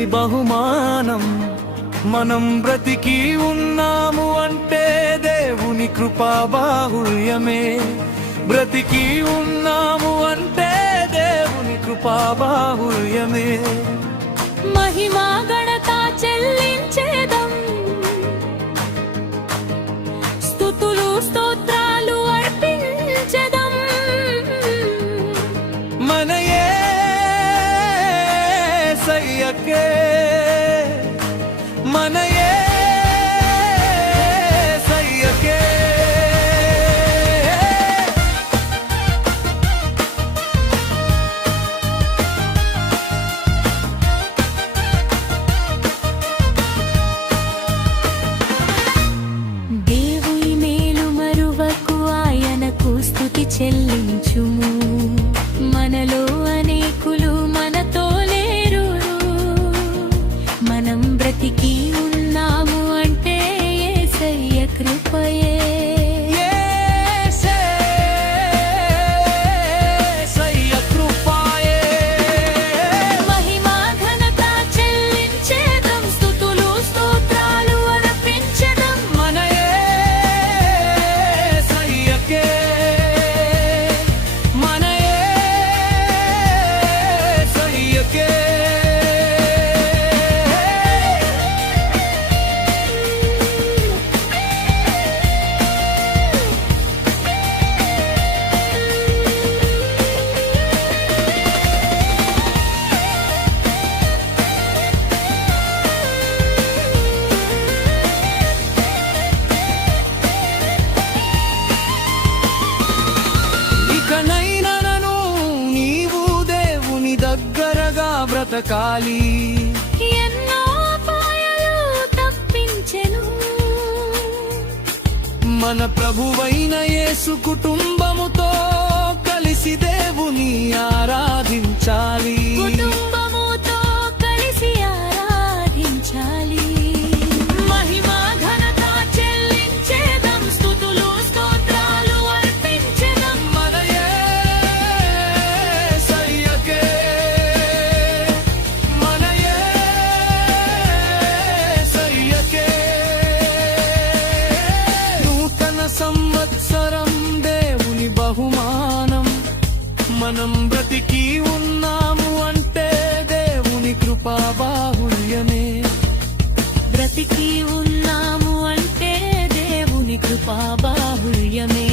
దేవుని బహుమానం. మనం బ్రతికి ఉన్నాము అంటే దేవుని కృపా బాహుళ్యమే. బ్రతికి ఉన్నాము అంటే దేవుని కృపా బాహుళ్యమే. మహిమా ఘనత చెల్లించేదం, స్తుతులు స్తోత్రాలు అర్పించెదం. మన యేసయ్యకే, మన యేసయ్యకే. దేవుని మేలు మరువకు, ఆయనకు స్తుతి చెల్లించుము. మనలో అనేకులు మనతో లేరు, మనం బ్రతికి ఉన్నాము అంటే యేసయ్య కృపయే. యేసయ్య కృపయే. మహిమా ఘనత చెల్లించేదం, స్తుతులు స్తోత్రాలు అర్పించెదం. మన యేసయ్యకే, మన యేసయ్యకే. ఇకనైనను నీవు దేవుని దగ్గరగా బ్రతకాలి. ఎన్నో అపాయాలు తప్పించెను, మన ప్రభువైన యేసు కుటుంబముతో కలిసి దేవుని ఆరాధించాలి. కుటుంబముతో కలిసి ఆరాధించాలి. మహిమా ఘనత చెల్లించేదం, స్తుతులు స్తోత్రాలు అర్పించెదం. మన యేసయ్యకే, మన యేసయ్యకే. నూతన సంవత్సరం దేవుని బహుమానం. మనం బ్రతికి ఉన్నాము అంటే దేవుని కృపా బాహుళ్యమే. బ్రతికి ఉన్నాము అంటే దేవుని కృపా బాహుళ్యమే.